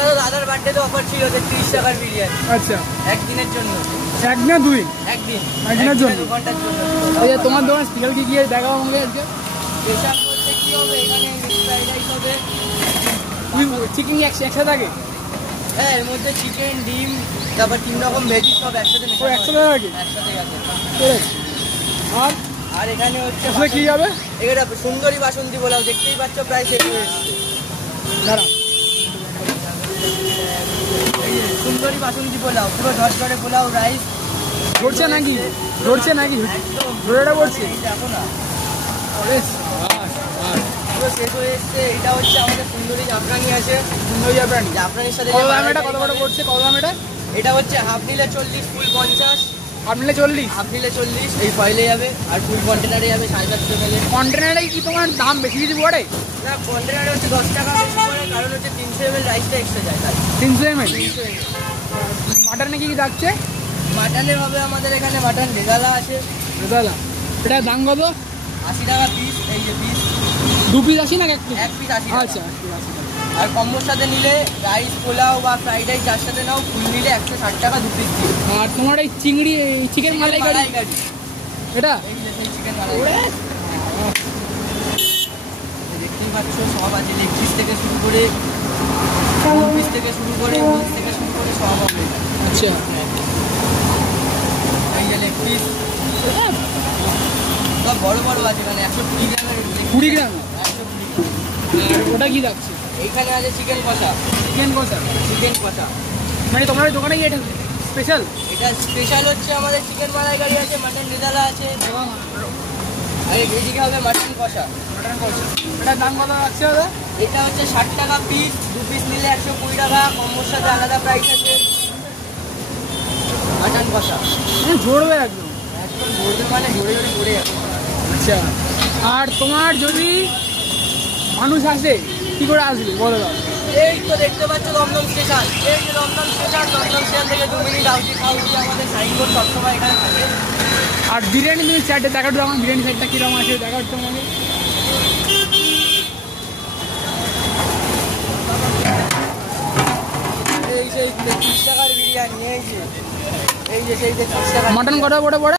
এটা তো দাদার বার্থডেতে অফার ছিল যে 30 টাকার বিরিয়ানি। আচ্ছা, একদিনের জন্য। এক না দুই? একদিন। একদিনের জন্য 2 ঘন্টার জন্য। এই তোমার দোকান স্পেশাল কি দেখাও আমাকে আজকে। স্পেশাল বলতে কি হবে, এখানে ফ্রাইড রাইস হবে, চিকেন একসাথে থাকে? হ্যাঁ, এর মধ্যে চিকেন, ডিম, তারপর 3 রকম ভেজি সব একসাথে মেশানো। একসাথে থাকে? একসাথে আছে। আর আর এখানে হচ্ছে কি হবে? এটা সুন্দরী বাসন্তী পোলাও, দেখতেই পাচ্ছ প্রায় শেষ হয়ে এসেছে। দাঁড়া, সুন্দরী বাসন্তী পোলাও, পুরো ঝরঝরে পোলাও, রাইস ধরছে নাকি? ধরছে নাকি? একদম ধরেটা পড়ছে? দেখো না, পুরো শেষ হয়ে এসছে। এটা হচ্ছে আমাদের সুন্দরী জাফরানি আছে। সুন্দরী জাফরানি, জাফরানির সাথে কত দাম এটা? কত করে পড়ছে? কত দাম এটা? এটা হচ্ছে হাফ নিলে 40, ফুল 50। হাফ নিলে 40? হাফ নিলে 40 এই ফয়েলে যাবে, আর ফুল কন্টেনারে যাবে 750 ml। কন্টেনারে কি তোমার দাম বেশি কিছু পড়ে? না, কন্টেনারে হচ্ছে 10 টাকা বেশি পড়ে, কারণ হচ্ছে 300 ml রাইসটা এক্সট্রা যায়। তাই 300 ml? 300 ml। মাটনে কি থাকছে? মাটনের হবে আমাদের এখানে মাটন রেজালা আছে। রেজালা, এটা দাম কত? 80 টাকা পিস। এই যে পিস, 2 পিস 80 না এক পিস? এক পিস 80 টাকা। আচ্ছা, আর কম্বোর সাথে নিলে রাইস, পোলাও বা ফ্রাইড রাইস যার সাথে নাও, ফুল নিলে 160 টাকা 2 পিস দিয়ে। আর তোমার এই চিংড়ি, চিকেন মালাইকারি এটা? এই যে সেই চিকেন মালাইকারি দেখতেই পাচ্ছ, সব আছে। লেগ পিস থেকে শুরু করে, পিস থেকে শুরু করে, মিক্স থেকে শুরু করে সব হবে। আচ্ছা, এই যে লেগ পিস সব বড় বড় আছে। এখানে 120 গ্রামের। 20 গ্রাম? 120 আর ওটা কি থাকছে? এইখানে আছে চিকেন কষা। চিকেন কষা? চিকেন কষা মানে তোমার ওই দোকানে কি এটা স্পেশাল? এটা স্পেশাল হচ্ছে আমাদের চিকেন মালাইকারি আছে, মাটন রেজালা আছে, আর এদিকে হবে মাটন কষা। মাটন কষা, এটার দাম কত রাখছে দাদা? এটা হচ্ছে 60 টাকা পিস, 2 পিস নিলে 120 টাকা। কম্বোর সাথে আলাদা প্রাইস আছে। মাটন কষা জোড়বে একদম? একদম জোরে, মানে জোরে জোরে পড়ে যাবে। আচ্ছা, আর তোমার যদি মানুষ আসে কি করে আসবে বলো দাও? এই তো দেখতে পাচ্ছ দমদম স্টেশন। এই যে দমদম স্টেশন, দমদম স্টেশন থেকে 2 মিনিট আউটি আমাদের সাইনবোর্ড সবসময় এখানে থাকে। আর বিরিয়ানি তুমি চারটে দেখাটো, আমার বিরিয়ানি সাইডটা কিরকম আছে দেখাটো তোমাকে। এই যে 30 টাকার বিরিয়ানি, এই যে সেই 30 টাকা। মাটন কটা পড়ে?